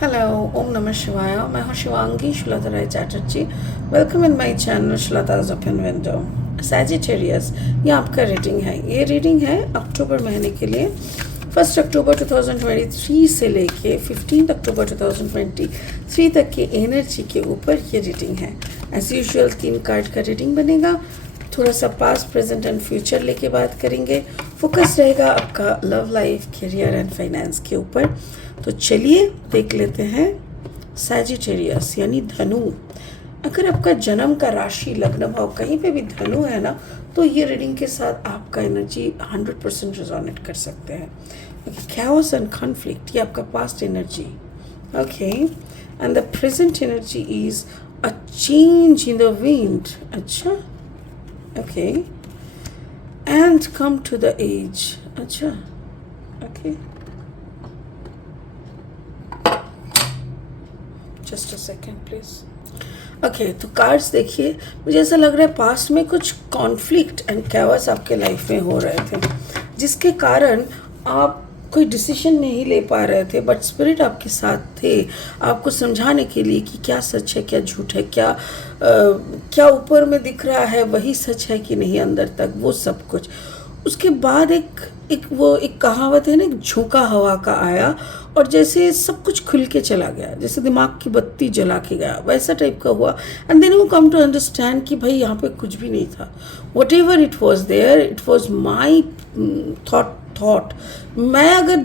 Hello, ओम नमः शिवाय। मैं हूँ Shivangi Shlata Rai Chatterjee. Welcome in my channel Shlata's open window. Sagittarius, ये आपका रीडिंग है। ये रीडिंग है अक्टूबर महीने के लिए। 1 अक्टूबर 2023 से लेके 15 अक्टूबर 2023 तक की एनर्जी के ऊपर ये रीडिंग है। एज यूजुअल 3 कार्ड का रीडिंग बनेगा। थोड़ा सा पास्ट, प्रेजेंट एंड फ्यूचर लेके बात करेंगे। फोकस रहेगा आपका love life, career and finance के ऊपर। तो चलिए देख लेते हैं। सैजिटेरियस यानी धनु। अगर आपका जन्म का राशि लग्न भाव कहीं पे भी धनु है ना, तो ये रीडिंग के साथ आपका एनर्जी 100% रिजोनेट कर सकते हैं। कैओस एंड कॉन्फ्लिक्ट, ये आपका past energy. Okay, and the present energy is a change in the wind. अच्छा, okay, and come to the edge. अच्छा, okay, just a second please. Okay, तो कार्ड्स देखिए। मुझे ऐसा लग रहा है पास्ट में कुछ कॉन्फ्लिक्ट एंड कैओस आपके लाइफ में हो रहे थे, जिसके कारण आप कोई डिसीजन नहीं ले पा रहे थे, बट स्पिरिट आपके साथ थे आपको समझाने के लिए कि क्या सच है, क्या झूठ है, क्या ऊपर में दिख रहा है वही सच है कि नहीं, अंदर तक वो सब कुछ। उसके बाद एक कहावत है ना, एक झोंका हवा का आया और जैसे सब कुछ खुल के चला गया, जैसे दिमाग की बत्ती जला के गया, वैसा टाइप का हुआ। And then you come to understand कि भाई यहाँ पे कुछ भी नहीं था। Whatever it was there, it was my thought. मैं अगर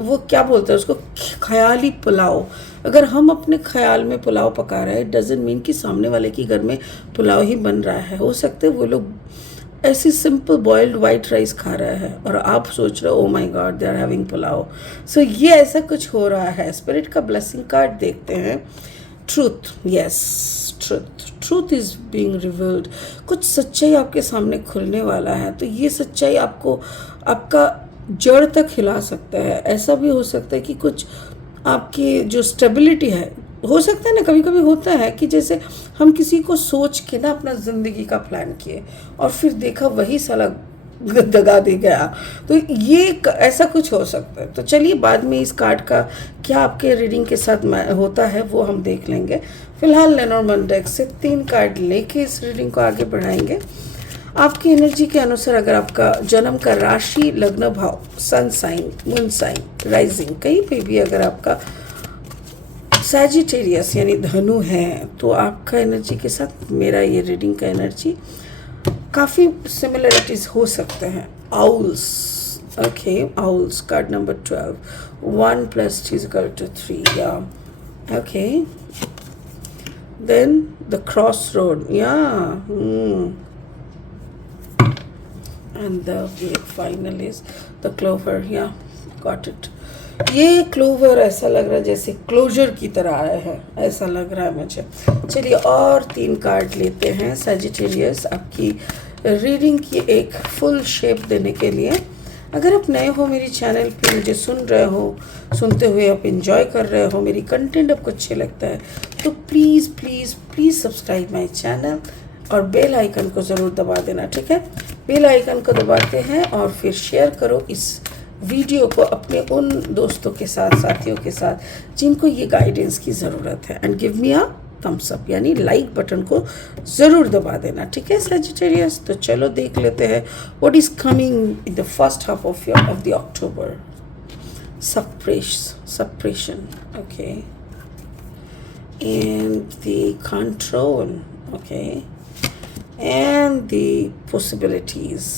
वो क्या बोलते हैं उसको, ख्याली पुलाव। अगर हम अपने ख्याल में पुलाव पका रहे हैं, इट डजेंट मीन कि सामने वाले के घर में पुलाव ही बन रहा है। हो सकते वो लोग ऐसी सिंपल बॉइल्ड वाइट राइस खा रहा है और आप सोच रहे हो oh my god they are having pulao. So ये ऐसा कुछ हो रहा है। स्पिरिट का ब्लेसिंग कार्ड देखते हैं। Truth, yes, truth is being revealed. कुछ सच्चाई आपके सामने खुलने वाला है। तो ये सच्चाई आपको आपका जड़ तक हिला सकता है। ऐसा भी हो सकता है कि कुछ आपकी जो स्टेबिलिटी है, हो सकता है ना, कभी कभी होता है कि जैसे हम किसी को सोच के ना अपना ज़िंदगी का प्लान किए और फिर देखा वही साला दगा दे गया। तो ये ऐसा कुछ हो सकता है। तो चलिए बाद में इस कार्ड का क्या आपके रीडिंग के साथ होता है वो हम देख लेंगे। फिलहाल लेनॉर्मन डेक से 3 कार्ड लेके इस रीडिंग को आगे बढ़ाएंगे। आपकी एनर्जी के अनुसार अगर आपका जन्म का राशि, लग्न भाव, sun sign, moon sign, rising कहीं पे भी अगर आपका सैजिटेरियस यानी धनु है, तो आपका एनर्जी के साथ मेरा ये रीडिंग का एनर्जी काफ़ी सिमिलरिटीज हो सकते हैं। Owls, okay, owls card number 12, 1 + 2 = 3, या okay. Then the cross road, या and the final is the clover, या गॉट इट। ये क्लोवर ऐसा लग रहा है जैसे क्लोजर की तरह आया है, ऐसा लग रहा है मुझे। चलिए और 3 कार्ड लेते हैं सैजिटेरियस आपकी रीडिंग की एक फुल शेप देने के लिए। अगर आप नए हो मेरी चैनल पे, मुझे सुन रहे हो, सुनते हुए आप एंजॉय कर रहे हो, मेरी कंटेंट आपको अच्छे लगता है, तो please please please subscribe my channel और बेल आइकन को ज़रूर दबा देना, ठीक है। बेल आइकन को दबाते हैं और फिर शेयर करो इस वीडियो को अपने उन दोस्तों के साथ, साथियों के साथ जिनको ये गाइडेंस की ज़रूरत है। And give me a thumbs up, यानी लाइक बटन को ज़रूर दबा देना, ठीक है सैजिटेरियस। तो चलो देख लेते हैं what is coming in the first half of the October. Suppression, okay, and the control, okay, and the possibilities.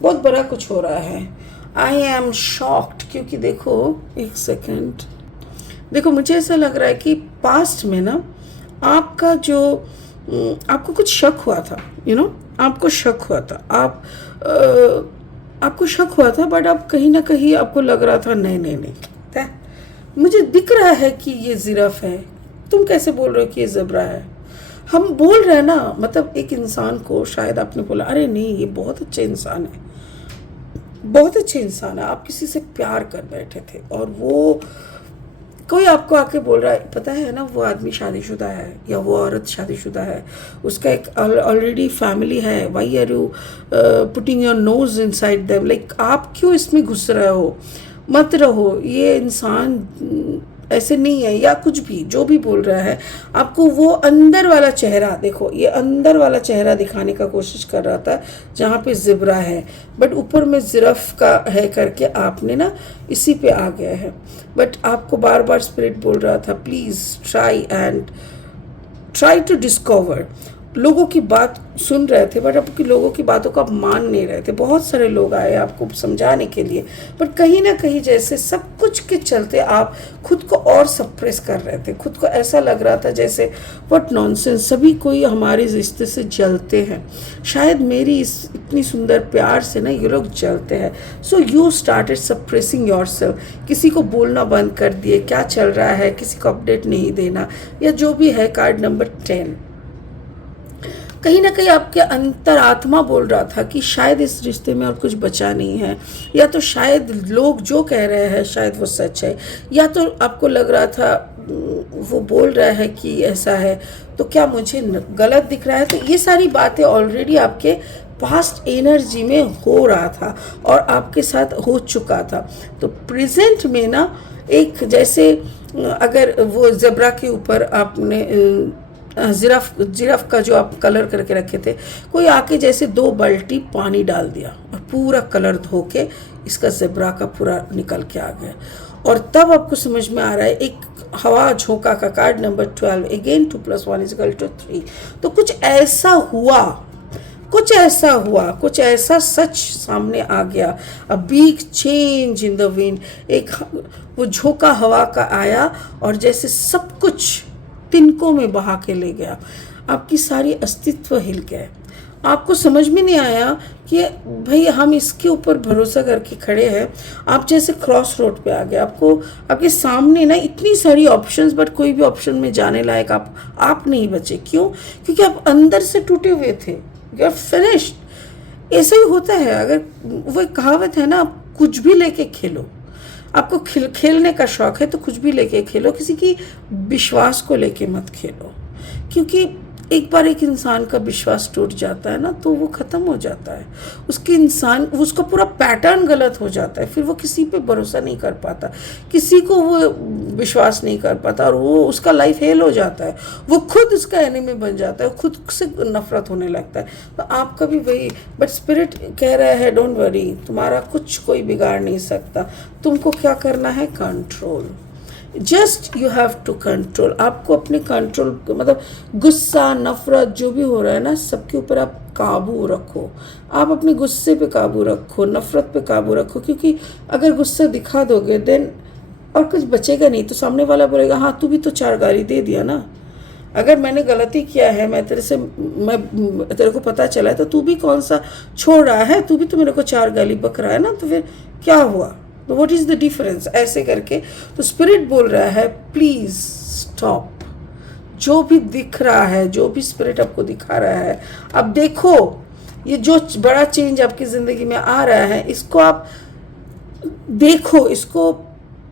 बहुत बड़ा कुछ हो रहा है। आई एम शॉक्ड, क्योंकि देखो एक सेकेंड, देखो मुझे ऐसा लग रहा है कि पास्ट में ना आपका जो आपको कुछ शक हुआ था, आपको शक हुआ था, आपको शक हुआ था, बट अब कहीं ना कहीं आपको लग रहा था नहीं नहीं नहीं, मुझे दिख रहा है कि ये जिराफ है, तुम कैसे बोल रहे हो कि ये ज़ेब्रा है। हम बोल रहे हैं ना, मतलब एक इंसान को शायद आपने बोला अरे नहीं ये बहुत अच्छा इंसान है, बहुत अच्छे इंसान है, आप किसी से प्यार कर बैठे थे और वो कोई आपको आके बोल रहा है, पता है ना वो आदमी शादीशुदा है या वो औरत शादीशुदा है, उसका एक ऑलरेडी फैमिली है, why are you putting your nose inside them, like आप क्यों इसमें घुस रहे हो। मत रहो, ये इंसान ऐसे नहीं है, या कुछ भी जो भी बोल रहा है आपको, वो अंदर वाला चेहरा देखो, ये अंदर वाला चेहरा दिखाने का कोशिश कर रहा था जहाँ पे ज़िब्रा है, बट ऊपर में ज़िरफ का है करके आपने ना इसी पे आ गया है। बट आपको बार बार स्पिरिट बोल रहा था प्लीज़ ट्राई टू डिस्कवर। लोगों की बात सुन रहे थे बट आपकी लोगों की बातों को आप मान नहीं रहे थे। बहुत सारे लोग आए आपको समझाने के लिए, बट कहीं ना कहीं जैसे सब कुछ के चलते आप खुद को और सप्रेस कर रहे थे। खुद को ऐसा लग रहा था जैसे व्हाट नॉनसेंस, सभी कोई हमारे रिश्ते से जलते हैं, शायद मेरी इस इतनी सुंदर प्यार से ना ये लोग जलते हैं। So you started suppressing yourself. किसी को बोलना बंद कर दिए क्या चल रहा है, किसी को अपडेट नहीं देना, या जो भी है। कार्ड नंबर 10, कहीं ना कहीं आपके अंतरात्मा बोल रहा था कि शायद इस रिश्ते में और कुछ बचा नहीं है, या तो शायद लोग जो कह रहे हैं शायद वो सच है, या तो आपको लग रहा था वो बोल रहा है कि ऐसा है, तो क्या मुझे गलत दिख रहा है। तो ये सारी बातें ऑलरेडी आपके पास्ट एनर्जी में हो रहा था और आपके साथ हो चुका था। तो प्रेजेंट में ना एक जैसे अगर वो ज़ेब्रा के ऊपर आपने जिराफ का जो आप कलर करके रखे थे, कोई आके जैसे 2 बाल्टी पानी डाल दिया और पूरा कलर धो के इसका ज़ेब्रा का पूरा निकल के आ गया। और तब आपको समझ में आ रहा है एक हवा झोंका का। Card number 12, again 2 + 1 = 3। तो कुछ ऐसा हुआ, कुछ ऐसा सच सामने आ गया। A big change in the wind, एक वो झोंका हवा का आया और जैसे सब कुछ तिनकों में बहा के ले गया। आपकी सारी अस्तित्व हिल गए। आपको समझ में नहीं आया कि भाई हम इसके ऊपर भरोसा करके खड़े हैं। आप जैसे क्रॉस रोड पे आ गए, आपको आपके सामने ना इतनी सारी ऑप्शंस, बट कोई भी ऑप्शन में जाने लायक आप नहीं बचे। क्यों? क्योंकि आप अंदर से टूटे हुए थे। You are finished. ऐसा ही होता है। अगर वो एक कहावत है ना, कुछ भी लेके खेलो। आपको खेलने का शौक है तो कुछ भी लेके खेलो, किसी की विश्वास को लेके मत खेलो। क्योंकि एक बार एक इंसान का विश्वास टूट जाता है ना तो वो ख़त्म हो जाता है। उसका पूरा पैटर्न गलत हो जाता है। फिर वो किसी पे भरोसा नहीं कर पाता, किसी को वो विश्वास नहीं कर पाता और वो उसका लाइफ हेल हो जाता है। वो खुद उसका एनिमी बन जाता है, खुद से नफरत होने लगता है। तो आपका भी वही, बट स्पिरिट कह रहा है डोंट वरी, तुम्हारा कुछ कोई बिगाड़ नहीं सकता। तुमको क्या करना है? Control. Just you have to control. आपको अपने कंट्रोल, मतलब गुस्सा नफरत जो भी हो रहा है ना, सबके ऊपर आप काबू रखो। आप अपने गुस्से पे काबू रखो, नफरत पे काबू रखो। क्योंकि अगर गुस्सा दिखा दोगे देन और कुछ बचेगा नहीं। तो सामने वाला बोलेगा हाँ तू भी तो 4 गाली दे दिया ना। अगर मैंने गलती किया है, मैं तेरे को पता चला है, तो तू भी कौन सा छोड़ रहा है, तू भी तो मेरे को 4 गाली बक रहा है ना, तो फिर क्या हुआ? तो व्हाट इज़ द डिफरेंस? ऐसे करके तो स्पिरिट बोल रहा है प्लीज़ स्टॉप। जो भी दिख रहा है, जो भी स्पिरिट आपको दिखा रहा है, अब देखो ये जो बड़ा चेंज आपकी ज़िंदगी में आ रहा है, इसको आप देखो। इसको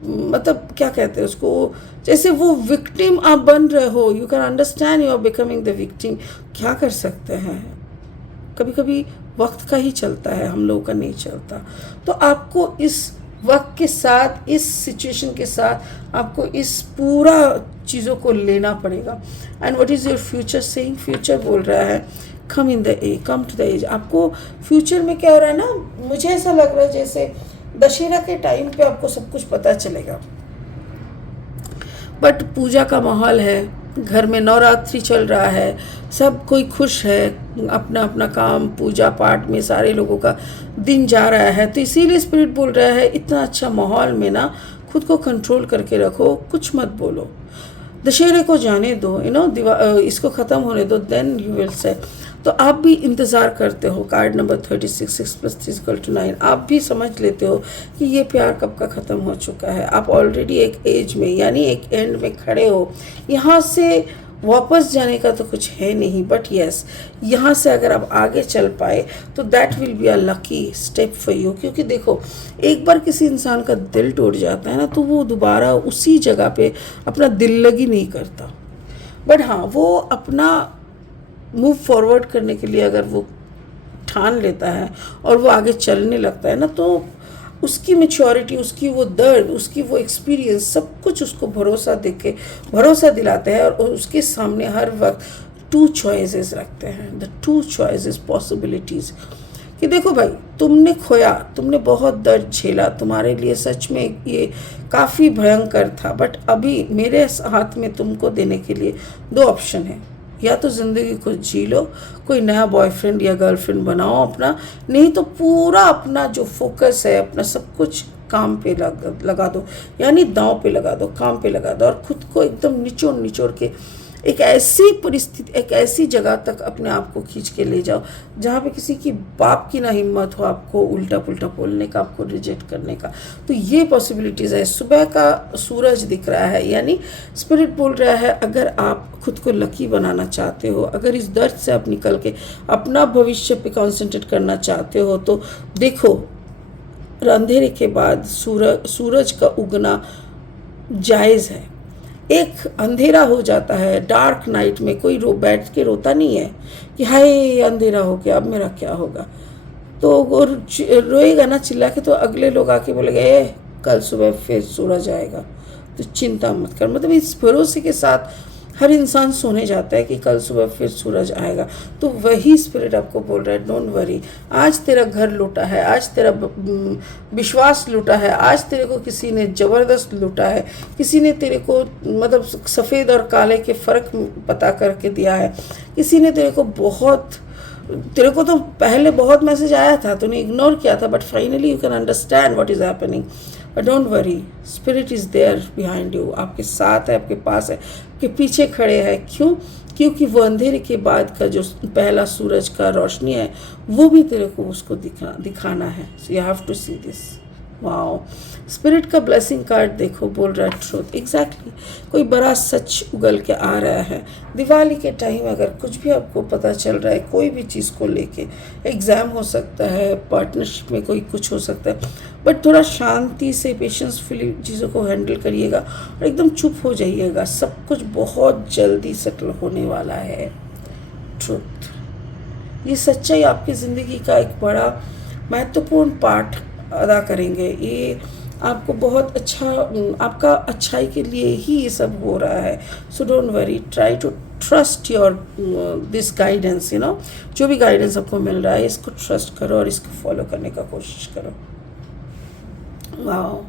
मतलब क्या कहते हैं उसको, जैसे वो विक्टिम आप बन रहे हो। You can understand you are becoming the victim. क्या कर सकते हैं, कभी कभी वक्त का ही चलता है, हम लोगों का नहीं चलता। तो आपको इस वक्त के साथ, इस सिचुएशन के साथ आपको इस पूरा चीज़ों को लेना पड़ेगा। And what is your future saying? Future बोल रहा है कम टू द एज। आपको फ्यूचर में क्या हो रहा है ना, मुझे ऐसा लग रहा है जैसे दशहरा के टाइम पे आपको सब कुछ पता चलेगा। बट पूजा का माहौल है, घर में नवरात्रि चल रहा है, सब कोई खुश है, अपना अपना काम पूजा पाठ में सारे लोगों का दिन जा रहा है। तो इसीलिए स्पिरिट बोल रहा है इतना अच्छा माहौल में ना खुद को कंट्रोल करके रखो, कुछ मत बोलो। दशहरे को जाने दो, इसको ख़त्म होने दो, देन यू विल से। तो आप भी इंतज़ार करते हो। Card number 36, 6 + 3 = 9। आप भी समझ लेते हो कि ये प्यार कब का ख़त्म हो चुका है। आप ऑलरेडी एक एज में, यानी एक एंड में खड़े हो। यहाँ से वापस जाने का तो कुछ है नहीं, बट यस, यहाँ से अगर आप आगे चल पाए तो that will be a lucky step for you. क्योंकि देखो, एक बार किसी इंसान का दिल टूट जाता है ना, तो वो दोबारा उसी जगह पे अपना दिल लगी नहीं करता। बट हाँ, वो अपना मूव फॉरवर्ड करने के लिए अगर वो ठान लेता है और वो आगे चलने लगता है ना, तो उसकी मैच्योरिटी, उसकी वो दर्द, उसकी वो एक्सपीरियंस, सब कुछ उसको भरोसा देके भरोसा दिलाते हैं और उसके सामने हर वक्त टू चॉइसेस रखते हैं, द टू चॉइसेस पॉसिबिलिटीज़, कि देखो भाई तुमने खोया, तुमने बहुत दर्द झेला, तुम्हारे लिए सच में ये काफ़ी भयंकर था, बट अभी मेरे हाथ में तुमको देने के लिए दो ऑप्शन है, या तो ज़िंदगी को जी लो, कोई नया बॉयफ्रेंड या गर्लफ्रेंड बनाओ अपना, नहीं तो पूरा अपना जो फोकस है, अपना सब कुछ काम पे लगा दो, यानी दांव पे लगा दो, काम पे लगा दो, और खुद को एकदम निचोड़ निचोड़ के एक ऐसी परिस्थिति, एक ऐसी जगह तक अपने आप को खींच के ले जाओ जहाँ पे किसी की बाप की ना हिम्मत हो आपको उल्टा पुल्टा बोलने का, आपको रिजेक्ट करने का। तो ये पॉसिबिलिटीज़ है। सुबह का सूरज दिख रहा है, यानी स्पिरिट बोल रहा है अगर आप खुद को लकी बनाना चाहते हो, अगर इस दर्द से आप निकल के अपना भविष्य पे कॉन्सेंट्रेट करना चाहते हो, तो देखो अंधेरे के बाद सूरज का उगना जायज़ है। एक अंधेरा हो जाता है, डार्क नाइट में कोई बैठ के रोता नहीं है कि हाय अंधेरा हो गया अब मेरा क्या होगा, तो वो रोएगा ना चिल्ला के, तो अगले लोग आके बोलेंगे ए कल सुबह फिर सूरज आएगा, तो चिंता मत कर। मतलब इस भरोसे के साथ हर इंसान सोने जाता है कि कल सुबह फिर सूरज आएगा। तो वही स्पिरिट आपको बोल रहा है डोंट वरी, आज तेरा घर लूटा है, आज तेरा विश्वास लूटा है, आज तेरे को किसी ने ज़बरदस्त लूटा है, किसी ने तेरे को मतलब सफ़ेद और काले के फ़र्क पता करके दिया है, किसी ने तेरे को तो पहले बहुत मैसेज आया था, तूने इग्नोर किया था, but finally you can understand what is happening. But don't worry, spirit is there behind you, आपके साथ है, आपके पास है, आपके पीछे खड़े हैं। क्यों? क्योंकि वो अंधेरे के बाद का जो पहला सूरज का रोशनी है वो भी तेरे को उसको दिखाना है। So you have to see this. Wow, spirit का ब्लेसिंग कार्ड देखो, बोल रहा है ट्रूथ। एग्जैक्टली कोई बड़ा सच उगल के आ रहा है। दिवाली के टाइम अगर कुछ भी आपको पता चल रहा है कोई भी चीज़ को लेके, एग्ज़ाम हो सकता है, पार्टनरशिप में कोई कुछ हो सकता है, बट थोड़ा शांति से पेशेंसफुली चीज़ों को हैंडल करिएगा और एकदम चुप हो जाइएगा। सब कुछ बहुत जल्दी सेटल होने वाला है। ट्रूथ, ये सच्चाई आपकी ज़िंदगी का एक बड़ा महत्वपूर्ण पार्ट अदा करेंगे। ये आपको बहुत अच्छा, आपका अच्छाई के लिए ही ये सब हो रहा है। So don't worry, try to trust your this guidance, जो भी गाइडेंस आपको मिल रहा है इसको ट्रस्ट करो और इसको फॉलो करने का कोशिश करो। Wow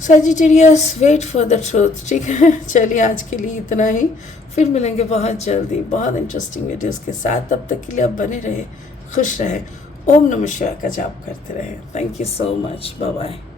Sagittarius, wait for the truth. ठीक है, चलिए आज के लिए इतना ही, फिर मिलेंगे बहुत जल्दी बहुत इंटरेस्टिंग वीडियोस के साथ। तब तक के लिए आप बने रहे, खुश रहे, ओम नमः शिवाय का जाप करते रहे। Thank you so much, bye bye.